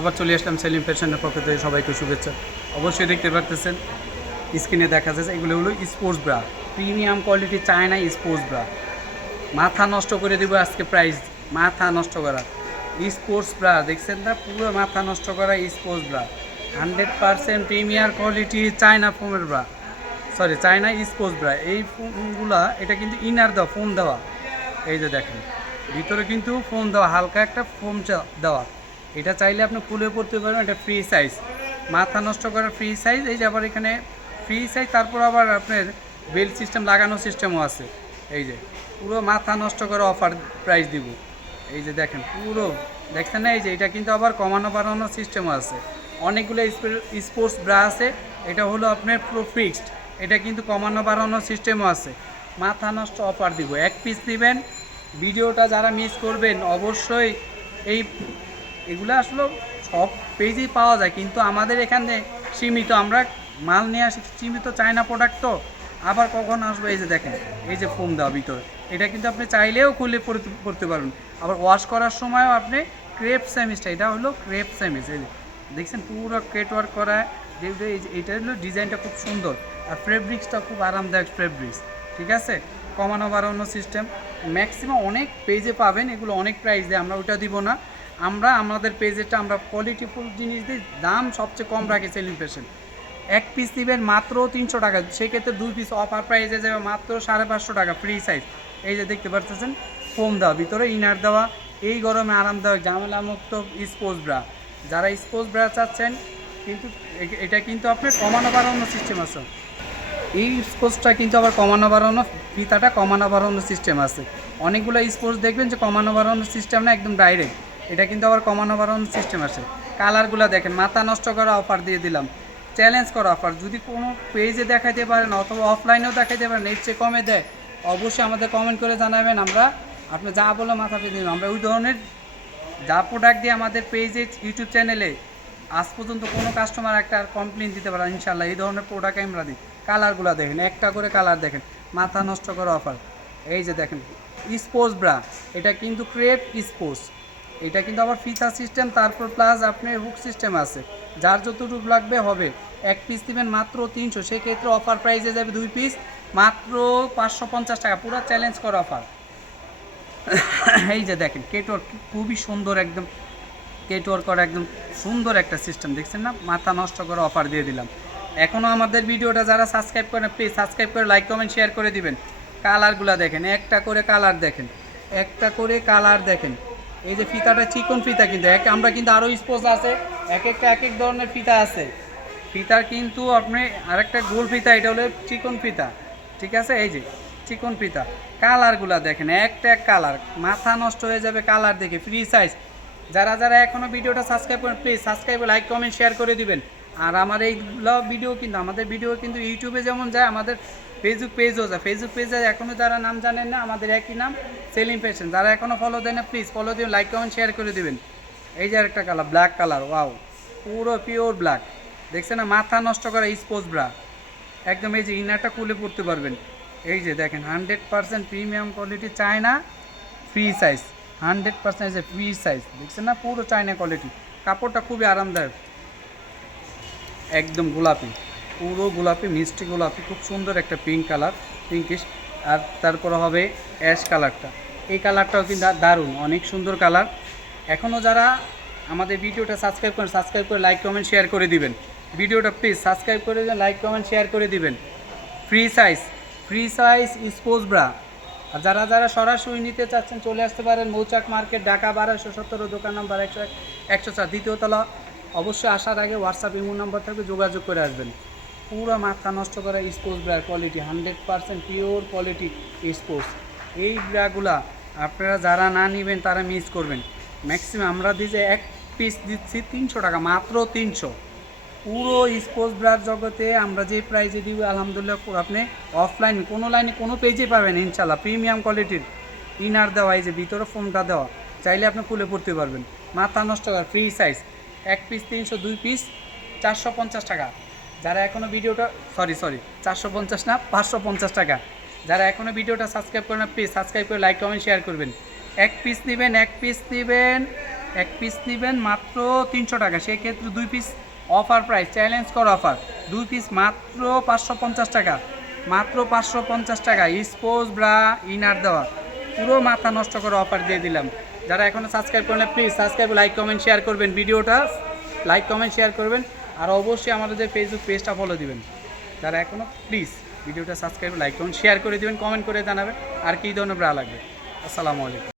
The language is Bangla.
আবার চলে আসলাম সেলিম ফ্যাশনের পক্ষ থেকে সবাইকে শুভেচ্ছা। অবশ্যই দেখতে পারতেছেন স্ক্রিনে দেখা যাচ্ছে এগুলো হলো sports bra, premium quality China sports bra. মাথা নষ্ট করে দেবো আজকে প্রাইস, মাথা নষ্ট করা স্পোর্টস ব্রা দেখছেন না, পুরো মাথা নষ্ট করা sports bra, 100% premier quality China ফোমের bra, sorry China sports bra. এই ফোনগুলা এটা কিন্তু ইনার দেওয়া, ফোম দেওয়া, এই যে দেখেন ভিতরে কিন্তু ফোম দেওয়া, হালকা একটা ফোম দেওয়া। এটা চাইলে আপনি খুলে পড়তে পারেন, এটা ফ্রি সাইজ, মাথা নষ্ট করার ফ্রি সাইজ। এই যে আবার এখানে ফ্রি সাইজ, তারপর আবার আপনার বেল্ট সিস্টেম লাগানো সিস্টেমও আছে। এই যে পুরো মাথা নষ্ট করে অফার প্রাইস দিব। এই যে দেখেন পুরো দেখছেন না, এই যে এটা কিন্তু আবার কমানো বাড়ানোর সিস্টেমও আছে। অনেকগুলো স্পোর্টস ব্রা আছে, এটা হলো আপনার পুরো ফিক্সড, এটা কিন্তু কমানো বাড়ানোর সিস্টেমও আছে। মাথা নষ্ট অফার দিব, এক পিস নেবেন। ভিডিওটা যারা মিস করবেন অবশ্যই এগুলো আসলে সব পেজেই পাওয়া যায়, কিন্তু আমাদের এখানে সীমিত, আমরা মাল নিয়ে আসি সীমিত, চায়না প্রোডাক্ট তো। আবার কখন আসবে, এই যে দেখেন এই যে ফোম দেওয়া ভিতরে, এটা কিন্তু আপনি চাইলেও খুলে পড়তে পারবেন। আবার ওয়াশ করার সময়ও আপনি ক্রেপ স্যামিসটা, এটা হলো ক্রেপ স্যামিস, এই যে দেখছেন পুরো ক্রেট ওয়ার্ক করা, যে এইটা হলো ডিজাইনটা খুব সুন্দর। আর ফেব্রিক্সটা খুব আরামদায়ক ফেব্রিক্স, ঠিক আছে। কমানো বাড়ানো সিস্টেম ম্যাক্সিমাম অনেক পেজে পাবেন, এগুলো অনেক প্রাইস দেয়, আমরা ওইটা দিব না। আমরা আমাদের পেজেটা আমরা কোয়ালিটিফুল জিনিস দিই, দাম সবচেয়ে কম রাখি সেলিং ফ্যাশন। এক পিস দিবেন মাত্র 300 টাকা, সেক্ষেত্রে 2 পিস অফার প্রাইসে যাবে মাত্র 550 টাকা, ফ্রি সাইজ। এই যে দেখতে পাচ্ছেন ফোম দেওয়া, ভিতরে ইনার দেওয়া, এই গরমে আরামদায়ক ঝামেলামুক্ত স্পোর্টস ব্রা। যারা স্পোর্টস ব্রা চাচ্ছেন, কিন্তু এটা কিন্তু আপনার কমানো বাড়ানো সিস্টেম আছে। এই স্পোর্টসটা কিন্তু আবার কমানো বাড়ানো, ফিতাটা কমানো বাড়ানো সিস্টেম আছে। অনেকগুলো স্পোর্টস দেখবেন যে কমানো বাড়ানো সিস্টেম না, একদম ডাইরেক্ট। এটা কিন্তু আবার কমানো বাড়ানোর সিস্টেম আছে। কালারগুলো দেখেন, মাথা নষ্ট করা অফার দিয়ে দিলাম, চ্যালেঞ্জ করা অফার। যদি কোনো পেজে দেখাইতে পারেন অথবা অফলাইনেও দেখাইতে পারেন, এর চেয়ে কমে দেয়, অবশ্যই আমাদের কমেন্ট করে জানাবেন। আমরা আপনি যা বলে মাথা পেয়ে দেবেন। আমরা ওই ধরনের যা প্রোডাক্ট দিয়ে আমাদের পেজে ইউটিউব চ্যানেলে আজ পর্যন্ত কোনো কাস্টমার একটা কমপ্লেন দিতে পারে ইনশাল্লাহ। এই ধরনের প্রোডাক্ট আমরা দিই। কালারগুলো দেখেন, একটা করে কালার দেখেন, মাথা নষ্ট করা অফার। এই যে দেখেন স্পোর্টস ব্রা, এটা কিন্তু ক্রেপ স্পোর্টস, এটা কিন্তু আবার ফিতা সিস্টেম, তারপর প্লাস আপনি হুক সিস্টেম আছে, যার যতটুকু লাগবে হবে। এক পিস দিবেন মাত্র 300, সেক্ষেত্রে অফার প্রাইসে যাবে 2 পিস মাত্র 550 টাকা, পুরো চ্যালেঞ্জ করা অফার। এই যে দেখেন কেটওয়ার্ক খুবই সুন্দর, একদম কেটওয়ার্ক করা একদম সুন্দর একটা সিস্টেম, দেখছেন না, মাথা নষ্ট করে অফার দিয়ে দিলাম। এখনও আমাদের ভিডিওটা যারা সাবস্ক্রাইব করেন প্লিজ সাবস্ক্রাইব করে লাইক কমেন্ট শেয়ার করে দিবেন। কালারগুলো দেখেন, একটা করে কালার দেখেন, একটা করে কালার দেখেন। এই যে ফিতাটা চিকন ফিতা, কিন্তু আমরা কিন্তু আরও স্পোর্টস আছে, এক এক ধরনের ফিতা আছে। ফিতার কিন্তু আপনি আরেকটা গোল ফিতা, এটা হলো চিকন ফিতা, ঠিক আছে। এই যে চিকন ফিতা, কালারগুলো দেখেন, একটা এক কালার, মাথা নষ্ট হয়ে যাবে কালার দেখে। Free size. যারা যারা এখনও ভিডিওটা সাবস্ক্রাইব করেন please subscribe, like comment share করে দিবেন। আর আমার এইগুলো ভিডিও কিন্তু আমাদের ভিডিও কিন্তু ইউটিউবে যেমন যায়, আমাদের ফেসবুক পেজও যায়। ফেসবুক পেজে এখনও যারা নাম জানেন না, আমাদের একই নাম সেলিম ফ্যাশন। যারা এখনও ফলো দেন না প্লিজ ফলো দিবেন, লাইক কমেন্ট শেয়ার করে দিবেন। এই যে আরেকটা কালার, ব্ল্যাক কালার, ওয়াও পুরো পিওর ব্ল্যাক, দেখছেন না, মাথা নষ্ট করা স্পোর্টস ব্রা একদম। এই যে ইনারটা খুলে পড়তে পারবেন। এই যে দেখেন 100% premium quality China, free size, 100% যে ফ্রি সাইজ, দেখছেন না, পুরো চায়না কোয়ালিটি। কাপড়টা খুবই আরামদায়ক, একদম গোলাপি, পুরো গোলাপি, মিষ্টি গোলাপি, খুব সুন্দর একটা পিঙ্ক কালার, পিঙ্কিশ। আর তারপরে হবে অ্যাশ কালারটা, এই কালারটাও কিন্তু দারুণ, অনেক সুন্দর কালার। এখনও যারা আমাদের ভিডিওটা সাবস্ক্রাইব করেন সাবস্ক্রাইব করে লাইক কমেন্ট শেয়ার করে দিবেন। ভিডিওটা প্লিজ সাবস্ক্রাইব করে দিবেন, লাইক কমেন্ট শেয়ার করে দিবেন। Free size, free size sports bra. আর যারা যারা সরাসরি নিতে চাচ্ছেন চলে আসতে পারেন মৌচাক মার্কেট, ঢাকা 1217, দোকান নাম্বার 104, দ্বিতীয় তলা। অবশ্যই আসার আগে হোয়াটসঅ্যাপ ইমো নাম্বার থাকবে, যোগাযোগ করে আসবেন। পুরো মাথা নষ্ট করা sports Brar quality, 100% pure quality sports. এই ব্রাগুলা আপনারা যারা না নেবেন তারা মিস করবেন। ম্যাক্সিমাম আমরা দিই যে এক পিস দিচ্ছি 300 টাকা, মাত্র 300। পুরো স্পোর্টস ব্রার জগতে আমরা যে প্রাইজে দিব আলহামদুলিল্লাহ, আপনি অফলাইন কোনো লাইনে কোনো পেজে পাবেন ইনশাল্লাহ। প্রিমিয়াম কোয়ালিটির ইনার দেওয়া, এই যে ভিতরে ফোমটা দেওয়া, চাইলে আপনি খুলে পড়তে পারবেন। মাথা নষ্ট করা ফ্রি সাইজ, এক পিস 300, 2 পিস 450 টাকা। যারা এখনও ভিডিওটা সরি 450 না, 550 টাকা। যারা এখনও ভিডিওটা সাবস্ক্রাইব করেন না প্লিজ সাবস্ক্রাইব করে লাইক কমেন্ট শেয়ার করবেন। এক পিস নেবেন এক পিস নেবেন মাত্র 300 টাকা, সেক্ষেত্রে 2 পিস অফার প্রাইস, চ্যালেঞ্জ কর অফার, 2 পিস মাত্র 550 টাকা, মাত্র 550 টাকা। স্পোর্টস ব্রা ইনার দেওয়া পুরো মাথা নষ্ট করে অফার দিয়ে দিলাম। যারা এখনও সাবস্ক্রাইব করেন please subscribe, like comment share করবেন, ভিডিওটা লাইক কমেন্ট শেয়ার করবেন, আর অবশ্যই আমাদের ফেসবুক পেজটা ফলো দিবেন। যারা এখনও প্লিজ ভিডিওটা সাবস্ক্রাইব, লাইক কমেন্ট শেয়ার করে দিবেন, কমেন্ট করে জানাবেন আর কী ধরনের ব্রা লাগবে। আসসালামু আলাইকুম।